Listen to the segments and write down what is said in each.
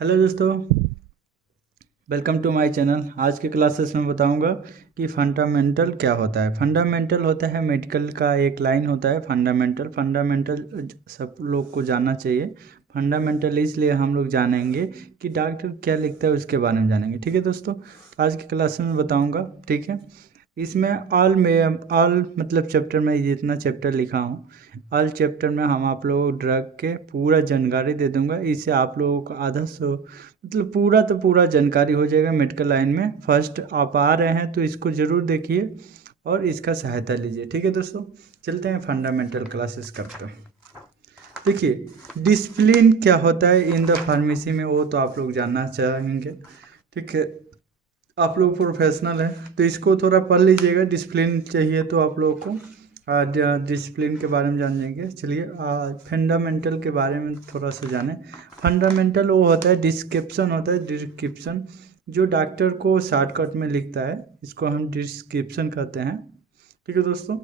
Hello दोस्तों, welcome to my channel. आज के क्लासेस में बताऊंगा कि फंडामेंटल क्या होता है। फंडामेंटल होता है मेडिकल का एक लाइन होता है फंडामेंटल। फंडामेंटल सब लोग को जानना चाहिए। फंडामेंटल इसलिए हम लोग जानेंगे कि डॉक्टर क्या लिखता है उसके बारे में जानेंगे। ठीक है दोस्तों, आज के क्लास में बताऊंगा। ठीक है, इसमें ऑल मतलब चैप्टर में जितना चैप्टर लिखा हूँ, ऑल चैप्टर में हम आप लोगों को ड्रग के पूरा जानकारी दे दूंगा। इससे आप लोगों को आधा सौ मतलब पूरा तो पूरा जानकारी हो जाएगा मेडिकल लाइन में। फर्स्ट आप आ रहे हैं तो इसको ज़रूर देखिए और इसका सहायता लीजिए। ठीक है दोस्तों, चलते हैं फंडामेंटल क्लासेस करते हैं। देखिए, डिसिप्लिन क्या होता है इन द फार्मेसी में, वो तो आप लोग जानना चाहेंगे। ठीक है, आप लोग प्रोफेशनल हैं तो इसको थोड़ा पढ़ लीजिएगा। डिसिप्लिन चाहिए तो आप लोगों को डिसिप्लिन के बारे में जानेंगे। चलिए फंडामेंटल के बारे में थोड़ा सा जानें। फंडामेंटल वो होता है डिस्क्रिप्शन होता है, डिस्क्रिप्शन जो डॉक्टर को शॉर्टकट में लिखता है, इसको हम डिस्क्रिप्शन कहते हैं। ठीक है दोस्तों,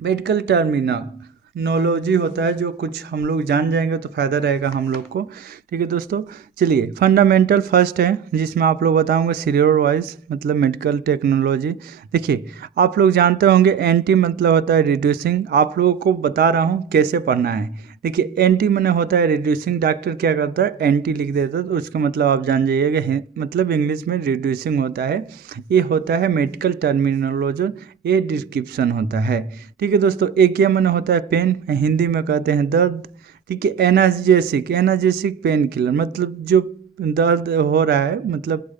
मेडिकल टर्मिनोलॉजी होता है जो कुछ हम लोग जान जाएंगे तो फ़ायदा रहेगा हम लोग को। ठीक है दोस्तों, चलिए फंडामेंटल फर्स्ट है जिसमें आप लोग बताऊंगा सीरियल वाइज मतलब मेडिकल टेक्नोलॉजी। देखिए, आप लोग जानते होंगे एंटी मतलब होता है रिड्यूसिंग। आप लोगों को बता रहा हूँ कैसे पढ़ना है। देखिए, एंटी मैंने होता है रिड्यूसिंग। डॉक्टर क्या करता है, एंटी लिख देता है तो उसका मतलब आप जान जाइएगा, मतलब इंग्लिश में रिड्यूसिंग होता है। ये होता है मेडिकल टर्मिनोलॉजी, ये डिस्क्रिप्शन होता है। ठीक है दोस्तों, एक ये मन होता है पेन, हिंदी में कहते हैं दर्द। ठीक है, एनाल्जेसिक, एनाल्जेसिक पेन किलर मतलब जो दर्द हो रहा है, मतलब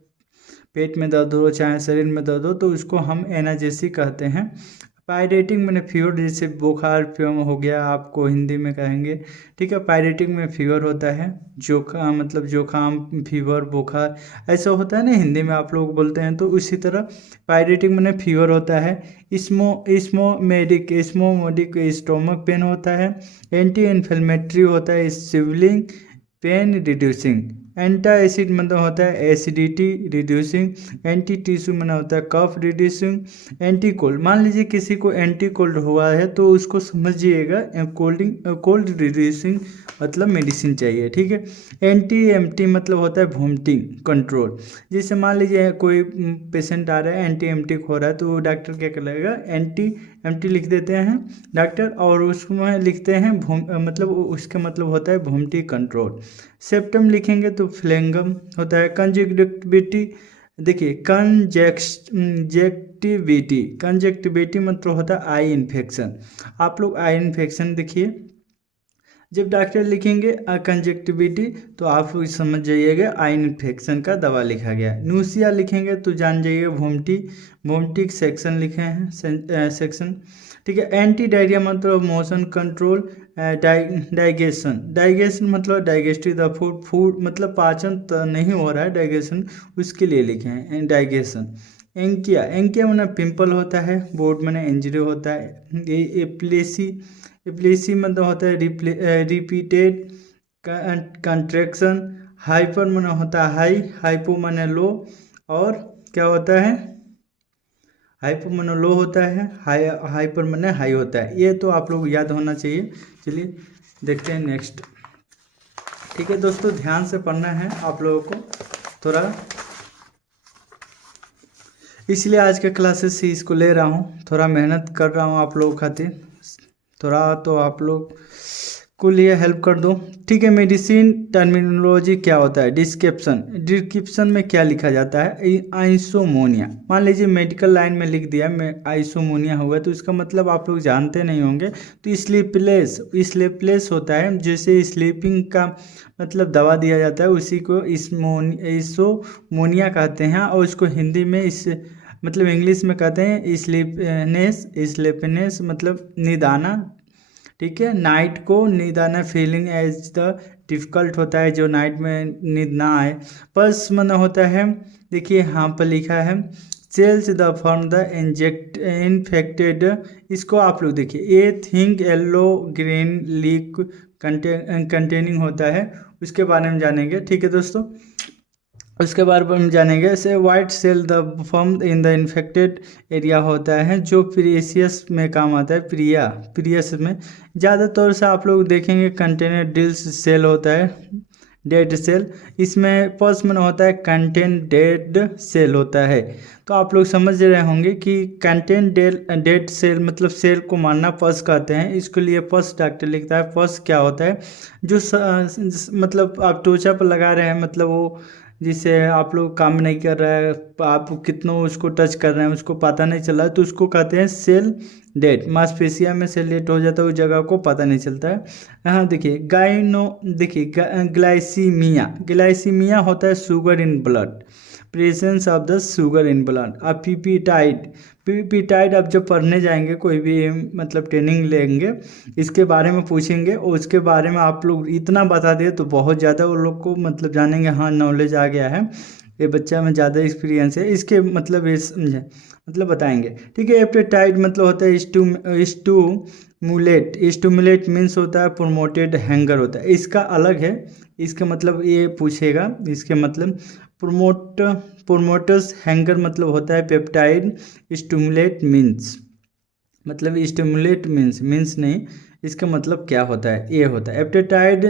पेट में दर्द हो चाहे शरीर में दर्द हो तो उसको हम एनाल्जेसिक कहते हैं। पायरेटिक मैंने फीवर, जैसे बुखार फीवर हो गया आपको हिंदी में कहेंगे। ठीक है, पायरेटिक में फीवर होता है, जोकाम मतलब जोकाम फीवर बुखार ऐसा होता है ना, हिंदी में आप लोग बोलते हैं तो उसी तरह पायरेटिक मैंने फीवर होता है। स्मोमोडिक स्टोमक पेन होता है। एंटी इन्फ्लेमेटरी होता है सिविलिंग पेन रिड्यूसिंग। एंटा एसिड मतलब होता है एसिडिटी रिड्यूसिंग। एंटी टिश्यू मतलब होता है कफ रिड्यूसिंग। एंटी कोल्ड, मान लीजिए किसी को एंटी कोल्ड हुआ है तो उसको समझिएगा कोल्ड रिड्यूसिंग मतलब मेडिसिन चाहिए। ठीक है, एंटी एम्प्टी मतलब होता है वोमिटिंग कंट्रोल। जैसे मान लीजिए कोई पेशेंट आ रहा है एंटी एम्प्टिक हो रहा है तो डॉक्टर क्या करेगा, एंटी एम्प्टी लिख देते हैं डॉक्टर, और उसमें लिखते हैं मतलब उसका मतलब होता है वोमिटिंग कंट्रोल। सेप्टम लिखेंगे तो फ्लेंगम होता है। कंजक्टिविटी, देखिए कंजक्टिविटी मतलब होता है आई इन्फेक्शन। आप लोग आई इन्फेक्शन देखिए, जब डॉक्टर लिखेंगे कंजक्टिविटी तो आप समझ जाइएगा आई इन्फेक्शन का दवा लिखा गया है। न्यूसिया लिखेंगे तो जान जाइएगा वोमिटिक सेक्शन लिखे हैं सेक्शन। ठीक है, एंटी डायरिया मतलब मोशन कंट्रोल। डाइजेशन मतलब डाइजेस्टिव द फूड मतलब पाचन तो नहीं हो रहा है, डाइजेशन उसके लिए लिखे हैं डाइजेशन। एंकिया मतलब पिंपल होता है, बोर्ड में इंजरी होता है। ये एप्लेसी मतलब होता है रिपीटेड कंट्रैक्शन। हाइपर मन होता है हाई, हाइपो मन लो, और क्या होता है हाइपो मन लो होता है, हाइपर मन हाई होता है। ये तो आप लोग याद होना चाहिए। चलिए देखते हैं नेक्स्ट। ठीक है दोस्तों, ध्यान से पढ़ना है आप लोगों को थोड़ा, इसलिए आज के क्लासेस से इसको ले रहा हूँ। थोड़ा मेहनत कर रहा हूँ आप लोगों खातिर, थोड़ा तो आप लोग को लिए हेल्प कर दो। ठीक है, मेडिसिन टर्मिनोलॉजी क्या होता है, डिस्क्रिप्शन में क्या लिखा जाता है, आइसोमोनिया। मान लीजिए मेडिकल लाइन में लिख दिया मैं आइसोमोनिया हुआ तो इसका मतलब आप लोग जानते नहीं होंगे। तो स्लीपलेस होता है, जैसे स्लीपिंग का मतलब दवा दिया जाता है उसी को आइसोमोनिया कहते हैं, और उसको हिंदी में इस मतलब इंग्लिश में कहते हैं स्लीपनेस मतलब निदाना। ठीक है, नाइट को नींद आना, फीलिंग एज द डिफ़िकल्ट होता है जो नाइट में नींद ना आए। पल्स मन होता है, देखिए यहाँ पर लिखा है cells the from the infected. इसको आप लोग देखिए, a thick yellow green leak containing होता है, उसके बारे में जानेंगे। ठीक है दोस्तों, उसके बारे में जानेंगे। ऐसे white cell the form in the infected area होता है जो प्रीसियस में काम आता है, प्रियस में ज़्यादातर से आप लोग देखेंगे कंटेनर डिल्स सेल होता है। Dead cell. इसमें पस में होता है कंटेन डेड सेल होता है। तो आप लोग समझ रहे होंगे कि कंटेन डेड सेल मतलब सेल को मारना पस कहते हैं। इसके लिए पस डॉक्टर लिखता है। पस क्या होता है, जो मतलब आप त्वचा पर लगा रहे हैं, मतलब वो जिससे आप लोग काम नहीं कर रहा है, आप कितनों उसको टच कर रहे हैं उसको पता नहीं चल रहा है, तो उसको कहते हैं सेल डेड। मांसपेशिया में सेल डेड हो जाता है, उस जगह को पता नहीं चलता है। हाँ देखिए देखिए ग्लाइसीमिया, ग्लाइसीमिया होता है sugar in blood, presence of the sugar in blood. अब पीपीटाइड, पीपीटाइड आप जब पढ़ने जाएंगे कोई भी मतलब ट्रेनिंग लेंगे इसके बारे में पूछेंगे और उसके बारे में आप लोग इतना बता दिए तो बहुत ज़्यादा वो लोग को मतलब जानेंगे, हाँ नॉलेज आ गया है, ये बच्चा में ज़्यादा एक्सपीरियंस है, इसके मतलब ये समझे मतलब बताएंगे। ठीक है, एप्टाइड मतलब होता है स्टूमुलेट मीन्स होता है प्रोमोटेड हैंगर होता है, इसका अलग है। इसका मतलब ये पूछेगा, इसके मतलब प्रोमोटर्स हैंगर मतलब होता है पेप्टाइड स्टूमुलेट मीन्स, मतलब स्टिमुलेट मीन्स नहीं, इसका मतलब क्या होता है, ये होता है एप्टाइड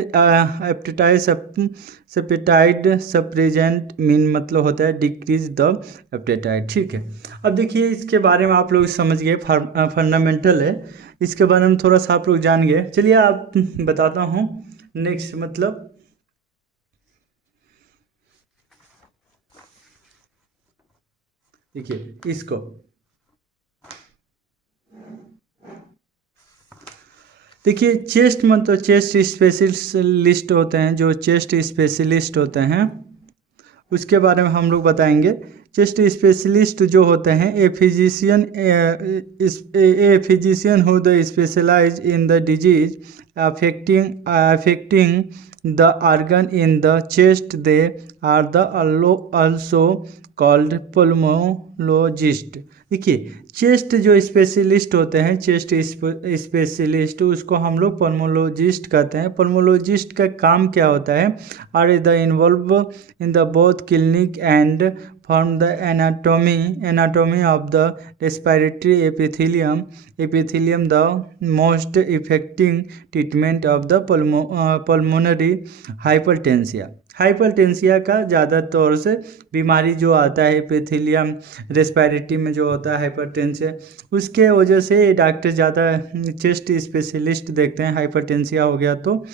सप्रेजेंट मीन मतलब होता है डिक्रीज द एप्टाइड। ठीक है, अब देखिए इसके बारे में आप लोग समझ गए, फंडामेंटल है, इसके बारे में थोड़ा सा आप लोग जान गए। चलिए आप बताता हूँ नेक्स्ट, मतलब देखिए इसको, देखिए चेस्ट मतलब चेस्ट स्पेशलिस्ट होते हैं, जो चेस्ट स्पेशलिस्ट होते हैं उसके बारे में हम लोग बताएंगे। चेस्ट स्पेशलिस्ट जो होते हैं a physician who the specialize in the disease affecting the organ in the chest, they are the also called pulmologist. देखिए चेस्ट जो स्पेशलिस्ट होते हैं, चेस्ट स्पेशलिस्ट उसको हम लोग पल्मोलॉजिस्ट कहते हैं। पल्मोलॉजिस्ट का काम क्या होता है, are the involve in the both clinic and form the anatomy of the respiratory epithelium the most effective treatment of the pulmonary hypertensia. Hypertensia का ज़्यादा तौर से बीमारी जो आता है एपिथेलियम रेस्पिरेटरी में जो होता है हाइपरटेंसिया, उसके वजह से डॉक्टर ज़्यादा चेस्ट स्पेशलिस्ट देखते हैं। हाइपरटेंसिया हो गया तो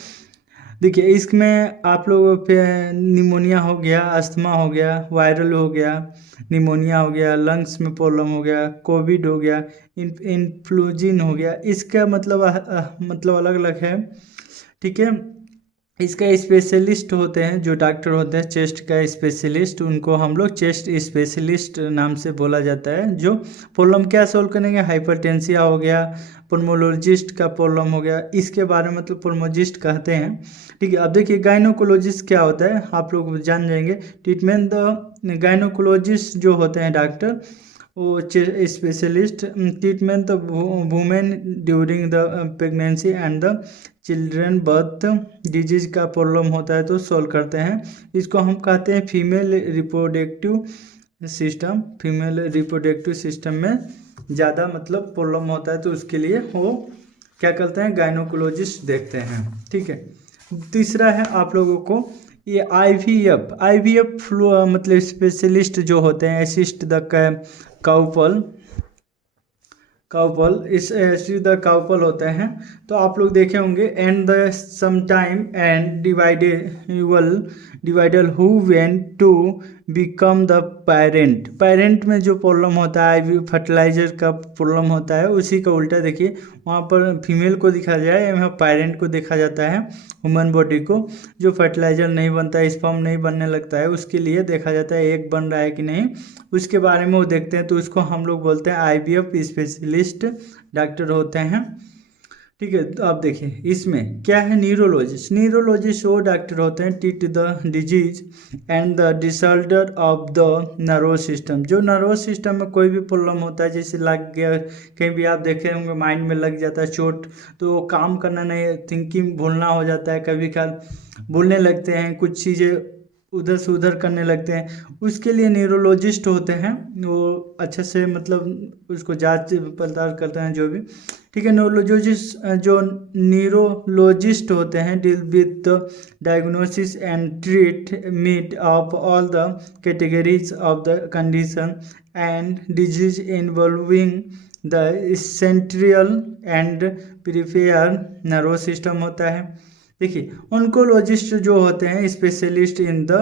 देखिए इसमें आप लोगों पे निमोनिया हो गया, अस्थमा हो गया, वायरल हो गया, निमोनिया हो गया, लंग्स में प्रॉब्लम हो गया, कोविड हो गया, इन्फ्लूजिन हो गया, इसका मतलब मतलब अलग अलग है। ठीक है, इसका स्पेशलिस्ट होते हैं जो डॉक्टर होते हैं चेस्ट का स्पेशलिस्ट, उनको हम लोग चेस्ट स्पेशलिस्ट नाम से बोला जाता है। जो प्रॉब्लम क्या सोल्व करेंगे, हाइपरटेंसिया हो गया, पल्मोलॉजिस्ट का प्रॉब्लम हो गया, इसके बारे में मतलब पल्मोलॉजिस्ट कहते हैं। ठीक है, अब देखिए गायनोकोलॉजिस्ट क्या होता है आप लोग जान जाएंगे। ट्रीटमेंट द गायनोकोलॉजिस्ट जो होते हैं डॉक्टर वो specialist treatment the women during the pregnancy and the children birth disease का प्रॉब्लम होता है तो सॉल्व करते हैं। इसको हम कहते हैं female reproductive system. Female reproductive system में ज़्यादा मतलब प्रॉब्लम होता है तो उसके लिए वो क्या करते हैं, गायनोकोलॉजिस्ट देखते हैं। ठीक है, तीसरा है आप लोगों को ये आईवीएफ फ्लू मतलब स्पेशलिस्ट जो होते हैं असिस्ट द काउपल होते हैं। तो आप लोग देखे होंगे and the sometime and individual who went to become the parent में जो प्रॉब्लम होता है आईवी फर्टिलाइजर का प्रॉब्लम होता है, उसी का उल्टा देखिए वहाँ पर फीमेल को दिखा जाए, यहाँ पेरेंट को देखा जाता है, ह्यूमन बॉडी को जो फर्टिलाइजर नहीं बनता है, स्पर्म नहीं बनने लगता है, उसके लिए देखा जाता है एक बन रहा है कि नहीं, उसके बारे में वो देखते हैं। तो उसको हम लोग बोलते हैं आईवीएफ स्पेशलिस्ट डॉक्टर होते हैं। ठीक है, तो आप देखिए इसमें क्या है, न्यूरोलॉजिस्ट वो डॉक्टर होते हैं treat the disease and the disorder of the nervous system. जो नर्वस सिस्टम में कोई भी प्रॉब्लम होता है, जैसे लग गया कहीं भी आप देखे होंगे माइंड में लग जाता है चोट, तो वो काम करना नहीं, थिंकिंग भूलना हो जाता है, कभी कभार भूलने लगते हैं कुछ चीज़ें, उधर से उधर करने लगते हैं, उसके लिए न्यूरोलॉजिस्ट होते हैं, वो अच्छे से मतलब उसको जांच पड़ताल करते हैं जो भी। ठीक है, न्यूरोलॉजिस्ट जो न्यूरोलॉजिस्ट होते हैं deal with the diagnosis and treatment of all the categories of the condition and disease involving the central and peripheral nervous system होता है। देखिए, ऑन्कोलॉजिस्ट जो होते हैं स्पेशलिस्ट इन द,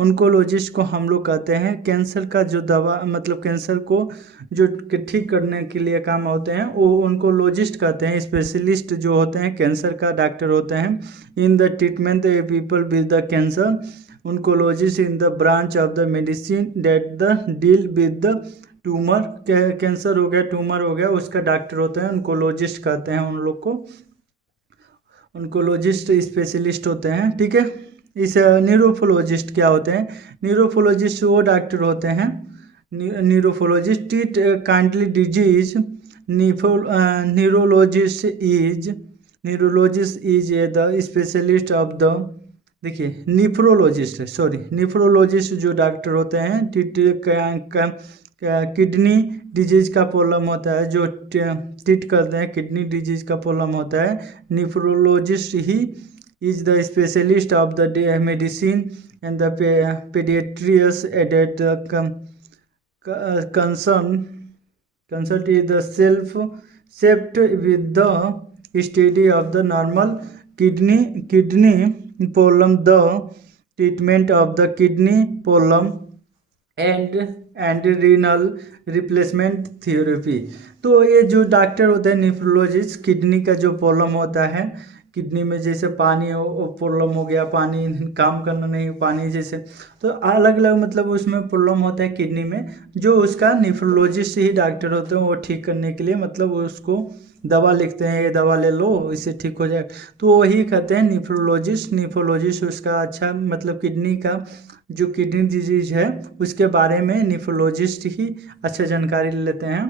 ऑन्कोलॉजिस्ट को हम लोग कहते हैं कैंसर का जो दवा मतलब कैंसर को जो ठीक करने के लिए काम होते हैं वो ऑन्कोलॉजिस्ट कहते हैं। स्पेशलिस्ट जो होते हैं कैंसर का डॉक्टर होते हैं in the treatment people with the cancer. Oncologist in the branch of the medicine that the deal with the tumour, cancer हो गया ट्यूमर हो गया उसका डॉक्टर होते हैं ऑन्कोलॉजिस्ट कहते हैं उन लोग को, ऑन्कोलॉजिस्ट स्पेशलिस्ट होते हैं। ठीक है, इस न्यूरोफोलॉजिस्ट क्या होते हैं, न्यूरोफोलॉजिस्ट वो डॉक्टर होते हैं neurologist treat kindly disease. Neurologist is the specialist of the, देखिए निफ्रोलॉजिस्ट जो डॉक्टर होते हैं ट्रीट किडनी डिजीज का प्रॉब्लम होता है, जो ट्रीट करते हैं किडनी डिजीज का प्रॉब्लम होता है, निफ्रोलॉजिस्ट ही is the specialist of the medicine and the pediatrics एडेट consult is the self set with the study of the normal kidney problem, the treatment of the kidney problem and renal replacement therapy. तो ये जो doctor होते हैं nephrologist, kidney का जो problem होता है, किडनी में जैसे पानी प्रॉब्लम हो गया, पानी काम करना नहीं पानी जैसे, तो अलग अलग मतलब उसमें प्रॉब्लम होता है किडनी में, जो उसका नेफ्रोलॉजिस्ट ही डॉक्टर होते हैं वो ठीक करने के लिए मतलब उसको दवा लिखते हैं, ये दवा ले लो इससे ठीक हो जाएगा, तो वही कहते हैं नेफ्रोलॉजिस्ट। नेफ्रोलॉजिस्ट उसका अच्छा मतलब किडनी का जो किडनी डिजीज है उसके बारे में नेफ्रोलॉजिस्ट ही अच्छा जानकारी लेते हैं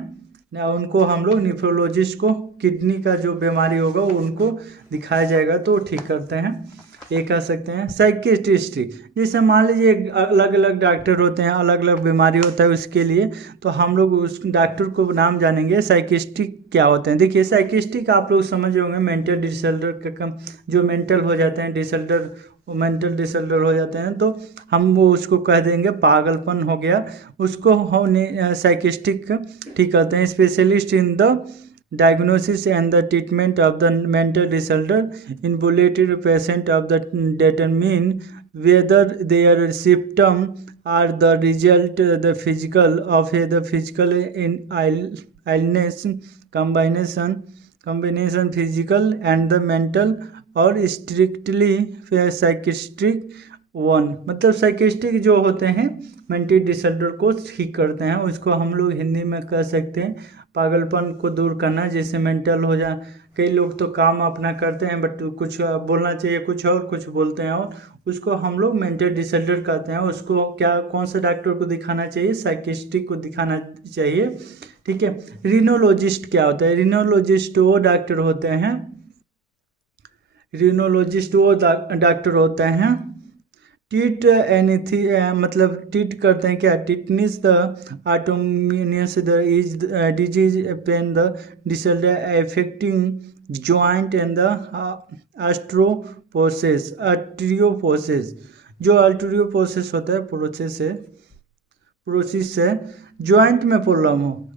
ना, उनको हम लोग नेफ्रोलॉजिस्ट को किडनी का जो बीमारी होगा वो उनको दिखाया जाएगा तो ठीक करते हैं, ये कह सकते हैं। साइकियाट्रिस्ट, जैसे मान लीजिए अलग अलग डॉक्टर होते हैं, अलग अलग बीमारी होता है उसके लिए, तो हम लोग उस डॉक्टर को नाम जानेंगे। साइकियाट्रिस्ट क्या होते हैं, देखिए साइकियाट्रिस्ट आप लोग समझ होंगे मेंटल डिसऑर्डर का जो मेंटल हो जाते हैं डिसऑर्डर, वो मेंटल डिसऑर्डर हो जाते हैं तो हम वो उसको कह देंगे पागलपन हो गया, उसको हम साइकियाट्रिस्ट ठीक करते हैं। Specialist in the diagnosis and the treatment of the mental disorder involved patient of the determine whether their symptom are the result the physical of the physical in illness combination physical and the mental और strictly psychiatric one, मतलब psychiatric जो होते हैं mental disorder को ठीक करते हैं, उसको हम लोग हिंदी में कह सकते हैं पागलपन को दूर करना। जैसे मेंटल हो जाए, कई लोग तो काम अपना करते हैं बट कुछ बोलना चाहिए कुछ और कुछ बोलते हैं, और उसको हम लोग मेंटल डिसऑर्डर कहते हैं। उसको क्या कौन से डॉक्टर को दिखाना चाहिए, साइकियाट्रिस्ट को दिखाना चाहिए। ठीक है, रीनोलॉजिस्ट क्या होता है, रीनोलॉजिस्ट वो डॉक्टर होते हैं, रीनोलॉजिस्ट वो डॉक्टर होते हैं ट्रीट एनीथिंग मतलब ट्रीट करते हैं क्या, tetanus the autoimmune the is disease pain the disorder affecting joint and the arteriopathies, जो आर्ट्रियोपोसिस होता है प्रोसेस से जॉइंट में प्रॉब्लम हो,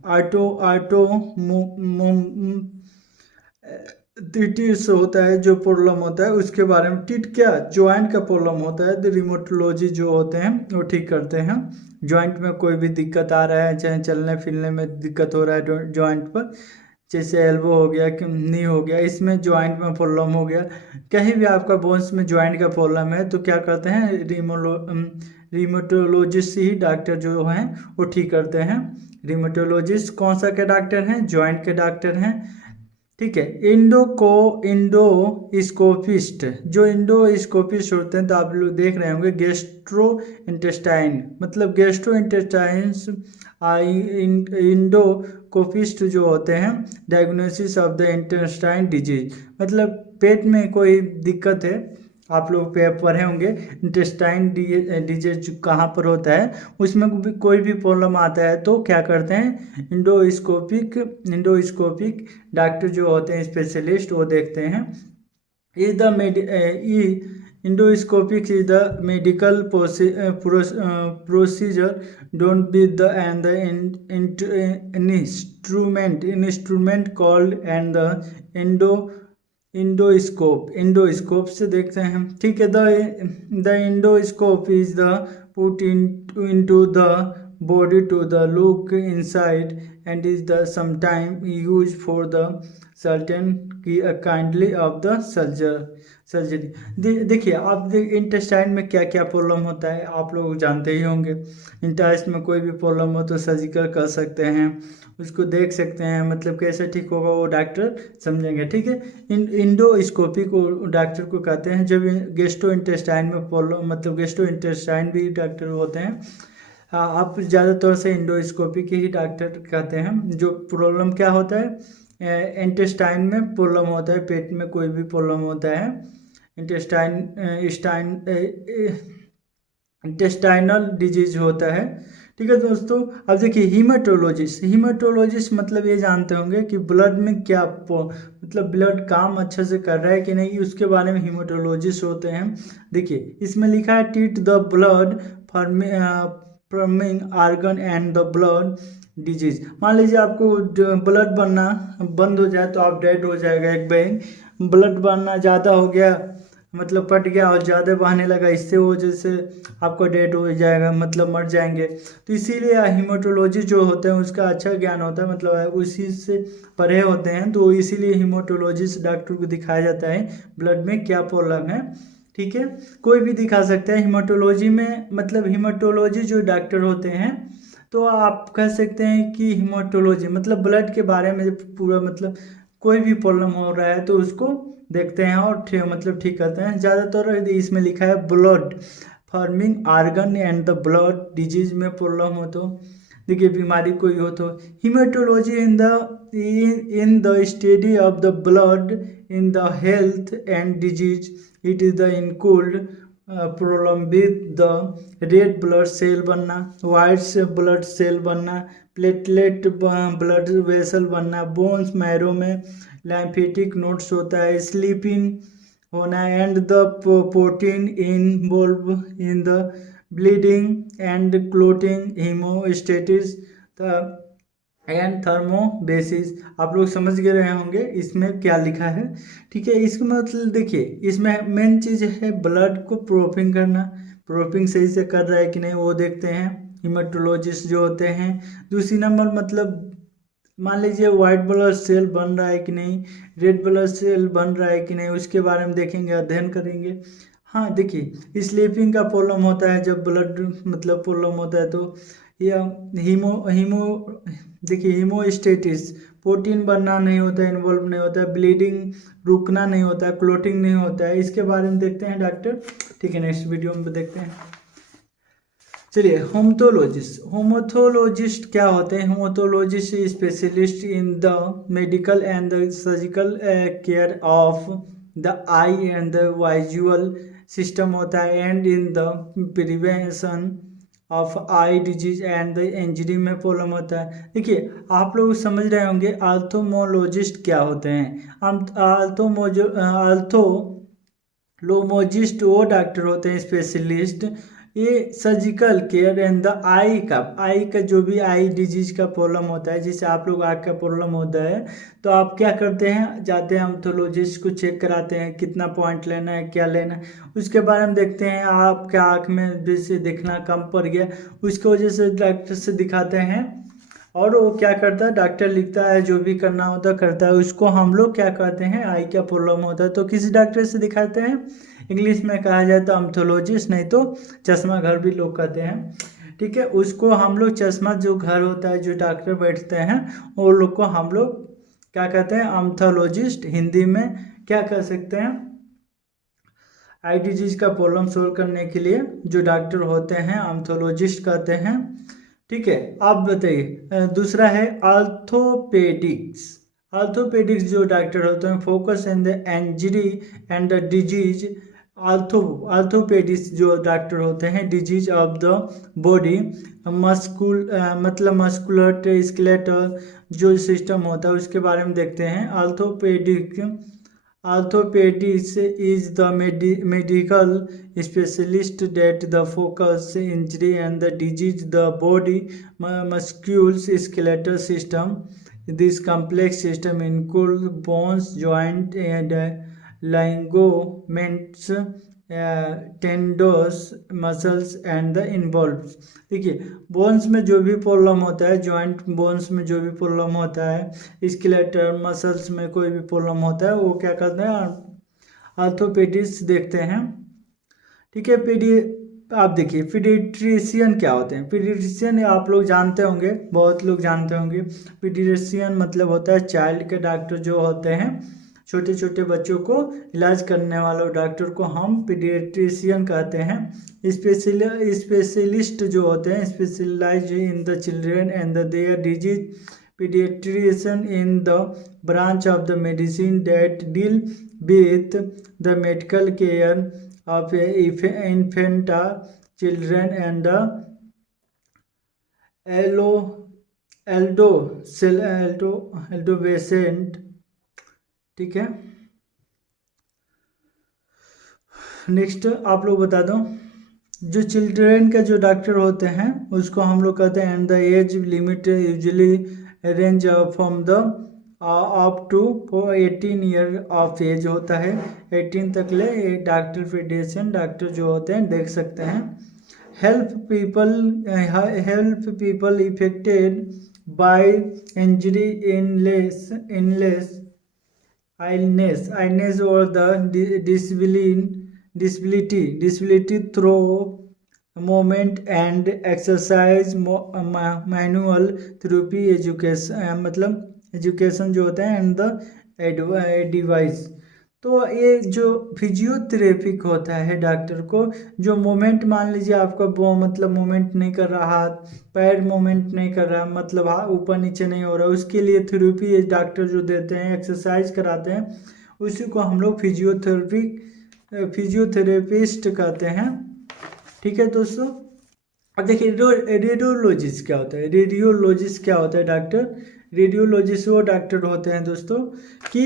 टिटिस होता है जो प्रॉब्लम होता है उसके बारे में, टिट क्या जॉइंट का प्रॉब्लम होता है, रिमोटोलॉजी जो होते हैं वो ठीक करते हैं। जॉइंट में कोई भी दिक्कत आ रहा है, चाहे चलने फिरने में दिक्कत हो रहा है जॉइंट पर, जैसे एल्बो हो गया कि नी हो गया, इसमें जॉइंट में प्रॉब्लम हो गया, कहीं भी आपका बोन्स में जॉइंट का प्रॉब्लम है तो क्या करते हैं रिमोटोलॉजिस्ट ही डॉक्टर जो हैं वो ठीक करते हैं। रिमोटोलॉजिस्ट कौन सा के डॉक्टर हैं, जॉइंट के डॉक्टर हैं। ठीक है, इंडोस्कोपिस्ट, जो इंडोस्कोपिस्ट होते हैं तो आप लोग देख रहे होंगे गैस्ट्रो इंटेस्टाइन, मतलब गैस्ट्रो इंटेस्टाइन्स इंडोस्कोपिस्ट जो होते हैं diagnosis of the intestine disease, मतलब पेट में कोई दिक्कत है आप लोग पे पढ़े होंगे इंटेस्टाइन डिजीज कहाँ पर होता है, उसमें भी कोई भी प्रॉब्लम आता है तो क्या करते हैं, इंडोस्कोपिक डॉक्टर जो होते हैं स्पेशलिस्ट वो देखते हैं। Is the endoscopic is the medical procedure done with the and the instrument called and the endoscope से देखते हैं हम, ठीक है। The endoscope is the put into the body to the look inside and is the sometime use for the certain kindly of the surgery. देखिए आप intestine में क्या क्या प्रॉब्लम होता है आप लोग जानते ही होंगे। इंटेस्टाइन में कोई भी प्रॉब्लम हो तो सर्जिकल कर सकते हैं, उसको देख सकते हैं, मतलब कैसे ठीक होगा वो डॉक्टर समझेंगे, ठीक है। इंडोस्कोपी को डॉक्टर को कहते हैं जब गेस्ट्रो इंटेस्टाइन में प्रॉब्लम, मतलब गेस्ट्रो इंटेस्टाइन भी डॉक्टर होते हैं। आप ज़्यादातर से इंडोस्कोपी के ही डॉक्टर कहते हैं। जो प्रॉब्लम क्या होता है, इंटेस्टाइन में प्रॉब्लम होता है, पेट में कोई भी प्रॉब्लम होता है, इंटेस्टाइनल डिजीज होता है, ठीक है दोस्तों। अब देखिए हीमेटोलॉजिस्ट मतलब ये जानते होंगे कि ब्लड में क्या मतलब ब्लड काम अच्छे से कर रहा है कि नहीं, उसके बारे में हीमेटोलॉजिस्ट होते हैं। देखिए इसमें लिखा है treat the blood forming organ and the blood disease. मान लीजिए आपको ब्लड बनना बंद हो जाए तो आप डेड हो जाएगा। एक बार ब्लड बनना ज़्यादा हो गया, मतलब पट गया और ज़्यादा बहने लगा, इससे वजह से आपको डेड हो जाएगा, मतलब मर जाएंगे। तो इसीलिए हीमेटोलॉजी जो होते हैं उसका अच्छा ज्ञान होता है, मतलब उसी से पढ़े होते हैं, तो इसीलिए हीमेटोलॉजिस्ट डॉक्टर को दिखाया जाता है ब्लड में क्या प्रॉब्लम है, ठीक है। कोई भी दिखा सकता है हीमेटोलॉजी में, मतलब हीमेटोलॉजी जो डॉक्टर होते हैं तो आप कह सकते हैं कि हीमेटोलॉजी मतलब ब्लड के बारे में पूरा, मतलब कोई भी प्रॉब्लम हो रहा है तो उसको देखते हैं और मतलब ठीक करते हैं। ज़्यादातर इसमें लिखा है blood forming organ and the blood disease में प्रॉब्लम हो तो, देखिए बीमारी कोई हो तो haematology in the study of the blood in the health and disease. It is the include problem with the red blood cell बनना, वाइट ब्लड सेल बनना, प्लेटलेट ब्लड वेसल बनना, बोन्स मैरो में लाइम्फेटिक नोट्स होता है, sleeping होना and the protein involve in the bleeding and clotting हीमोस्टेटिस and थर्मोबेसिस। आप लोग समझ गए रहे होंगे इसमें क्या लिखा है, ठीक है। इसका मतलब देखिए इसमें मेन चीज़ है ब्लड को प्रोपिंग करना, प्रोपिंग सही से कर रहा है कि नहीं वो देखते हैं हीमेटोलॉजिस्ट जो होते हैं। दूसरी नंबर मतलब मान लीजिए वाइट ब्लड सेल बन रहा है कि नहीं, रेड ब्लड सेल बन रहा है कि नहीं, उसके बारे में देखेंगे, अध्ययन करेंगे। हाँ देखिए स्लीपिंग का प्रॉब्लम होता है जब ब्लड मतलब प्रॉब्लम होता है तो, या हीमो देखिए हीमोस्टेटिस प्रोटीन बनना नहीं होता है, इन्वॉल्व नहीं होता है, ब्लीडिंग रुकना नहीं होता है, क्लोटिंग नहीं होता है, इसके बारे में देखते हैं डॉक्टर, ठीक है। नेक्स्ट वीडियो में देखते हैं। चलिए होमोथोलॉजिस्ट क्या होते हैं। Ophthalmologist specialist in the medical and the surgical care of the eye and the visual system होता है and in the prevention of eye disease and the injury में प्रॉब्लम होता है। देखिए आप लोग समझ रहे होंगे ऑप्थेल्मोलॉजिस्ट क्या होते हैं। ऑप्थेल्मोलॉजिस्ट वो डॉक्टर होते हैं स्पेशलिस्ट, ये सर्जिकल केयर एंड द आई का जो भी आई डिजीज का प्रॉब्लम होता है, जैसे आप लोग आँख का प्रॉब्लम होता है तो आप क्या करते हैं, जाते हैं ऑप्थेल्मोलॉजिस्ट को चेक कराते हैं, कितना पॉइंट लेना है, क्या लेना है, उसके बारे में देखते हैं। आपके आँख में जैसे देखना कम पड़ गया उसकी वजह से डॉक्टर से दिखाते हैं और वो क्या करता है डॉक्टर लिखता है, जो भी करना होता है करता है। उसको हम लोग क्या कहते हैं, आई का प्रॉब्लम होता है तो किसी डॉक्टर से दिखाते हैं, इंग्लिश में कहा जाए तो ऑप्थेल्मोलॉजिस्ट, नहीं तो चश्मा घर भी लोग कहते हैं, ठीक है। उसको हम लोग चश्मा जो घर होता है जो डॉक्टर बैठते हैं वो लोग को हम लोग क्या कहते हैं, ऑप्थेल्मोलॉजिस्ट। हिंदी में क्या कह सकते हैं, आई डिजीज का प्रॉब्लम सोल्व करने के लिए जो डॉक्टर होते हैं ऑप्थेल्मोलॉजिस्ट कहते हैं, ठीक है। आप बताइए दूसरा है ऑर्थोपेडिक्स जो डॉक्टर होते हैं focus in the injury and the disease orthopaedist जो डॉक्टर होते हैं, डिजीज ऑफ द बॉडी, मतलब मस्कुलर स्केलेटल जो सिस्टम होता है उसके बारे में देखते हैं। Orthopaedics is the medical specialist that the focus injury and the disease the body musculoskeletal system. This complex system includes bones, joint and ligaments, tendons, muscles and the involve. देखिए, bones में जो भी प्रॉब्लम होता है, joint bones में जो भी problem होता है, स्केलेटल मसल्स में कोई भी प्रॉब्लम होता है, वो क्या करते हैं, आर्थोपेडिस्ट देखते हैं। ठीक है। आप देखिए पीडियाट्रिशियन क्या होते हैं। पीडियाट्रिशियन आप लोग जानते होंगे, बहुत लोग जानते होंगे। पीडियाट्रिशियन मतलब होता है चाइल्ड के डॉक्टर जो होते हैं, छोटे छोटे बच्चों को इलाज करने वाले डॉक्टर को हम पीडियाट्रिशियन कहते हैं। स्पेशलिस्ट जो होते हैं, specialize in the children and their disease. pediatrician in the branch of the medicine that deal with the medical care of infant children and adolescent। ठीक है। नेक्स्ट आप लोग बता दो, जो चिल्ड्रेन के जो डॉक्टर होते हैं उसको हम लोग कहते हैं, and the age limit usually range from the up to 18 year of age होता है। 18 तक ले डॉक्टर पीडियाट्रिशियन डॉक्टर जो होते हैं देख सकते हैं। Help people affected by injury illness or the disability through movement and exercise, manual therapy, education, मतलब एजुकेशन जो होता है, एंड द डिवाइस। तो ये जो फिजियोथेरेपिक होता है डॉक्टर को, जो मोमेंट, मान लीजिए आपका वो मतलब मोमेंट नहीं कर रहा, हाथ पैर मोमेंट नहीं कर रहा, मतलब ऊपर नीचे नहीं हो रहा, उसके लिए थेरेपी डॉक्टर जो देते हैं, एक्सरसाइज कराते हैं, उसी को हम लोग फिजियोथेरेपिस्ट कहते हैं। ठीक है दोस्तों। अब देखिए रेडियोलॉजिस्ट क्या होता है। रेडियोलॉजिस्ट क्या होता है डॉक्टर, रेडियोलॉजिस्ट वो डॉक्टर होते हैं दोस्तों कि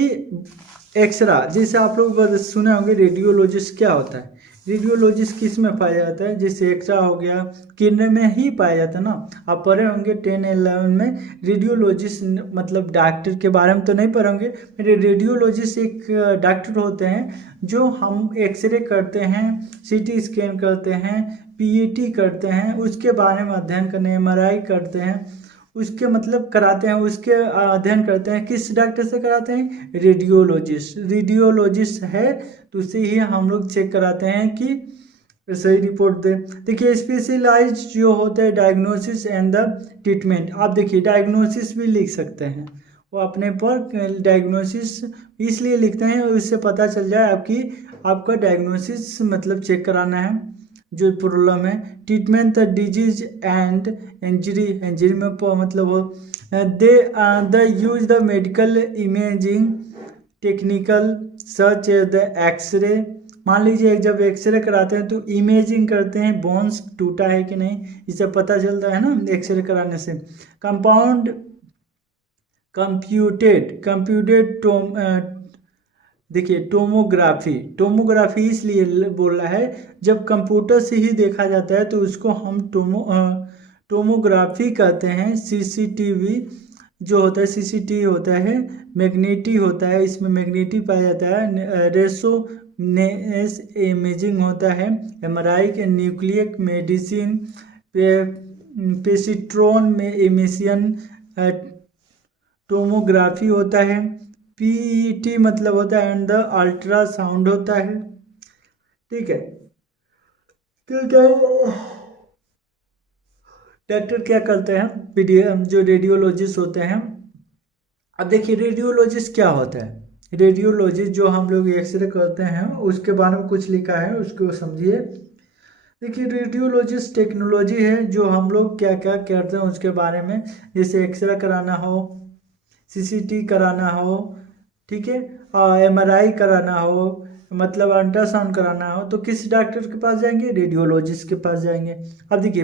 एक्सरा, जैसे आप लोग सुने होंगे रेडियोलॉजिस्ट क्या होता है। रेडियोलॉजिस्ट किस में पाया जाता है, जैसे एक्सरा हो गया, किडनी में ही पाया जाता है ना। आप पढ़े होंगे 10-11 में। रेडियोलॉजिस्ट मतलब डॉक्टर के बारे में तो नहीं पढ़े होंगे। रेडियोलॉजिस्ट एक डॉक्टर होते हैं जो हम एक्सरे करते हैं, सीटी स्कैन करते हैं, पीईटी करते हैं, उसके बारे में अध्ययन करने, एमआरआई करते हैं, उसके मतलब कराते हैं, उसके अध्ययन करते हैं। किस डॉक्टर से कराते हैं, रेडियोलॉजिस्ट है, तो उसे ही हम लोग चेक कराते हैं कि सही रिपोर्ट दे। देखिए स्पेशलाइज जो होता है डायग्नोसिस एंड द ट्रीटमेंट। आप देखिए डायग्नोसिस भी लिख सकते हैं, वो अपने पर डायग्नोसिस इसलिए लिखते हैं उससे पता चल जाए आपका डायग्नोसिस मतलब चेक कराना है जो प्रॉब्लम है। Treatment the disease and injury में मतलब हो the use the medical imaging technical such as the X ray. मान लीजिए जब एक्सरे कराते हैं तो इमेजिंग करते हैं, बोन्स टूटा है कि नहीं, इससे पता चलता है ना एक्सरे कराने से। कंप्यूटेड देखिए टोमोग्राफी इसलिए बोल रहा है, जब कंप्यूटर से ही देखा जाता है तो उसको हम टोमोग्राफी कहते हैं। सीसीटीवी जो होता है, सीसीटीवी होता है, मैग्नेटी होता है, इसमें मैग्नेटी पाया जाता है। रेसोनेंस इमेजिंग होता है, एमआरआई के न्यूक्लियर मेडिसिन, पेसिट्रॉन में इमिशन टोमोग्राफी होता है। पीईटी मतलब होता है एंड द अल्ट्रासाउंड होता है। ठीक है। डॉक्टर क्या करते हैं, जो रेडियोलॉजिस्ट होते हैं। अब देखिए रेडियोलॉजिस्ट क्या होता है। रेडियोलॉजिस्ट जो हम लोग एक्सरे करते हैं उसके बारे में कुछ लिखा है, उसको समझिए। देखिए रेडियोलॉजिस्ट टेक्नोलॉजी है जो हम लोग क्या क्या करते हैं उसके बारे में, जैसे एक्सरे कराना हो, सीसीटी कराना हो, ठीक है, एमआरआई कराना हो, मतलब अल्ट्रासाउंड कराना हो तो किस डॉक्टर के पास जाएंगे? रेडियोलॉजिस्ट के पास जाएंगे। अब देखिए